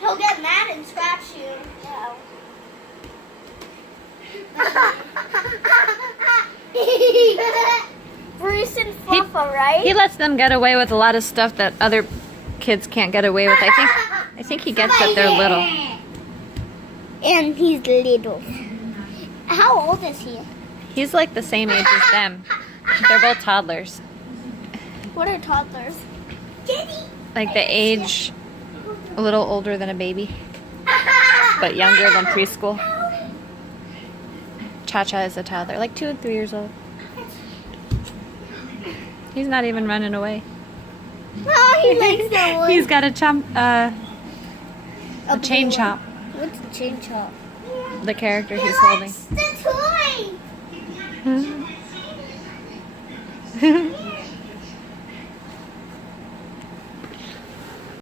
He'll get mad and scratch you. Bruce and Fluffa, right? He lets them get away with a lot of stuff that other kids can't get away with. I think he gets that they're little. And he's little. How old is he? He's like the same age as them. They're both toddlers. What are toddlers? Like the age a little older than a baby, but younger than preschool. Cha-Cha is a toddler, like 2 and 3 years old. He's not even running away. Oh, he likes that one. He's got a chain chomp. What's a chain chomp? The character he's holding. The toy.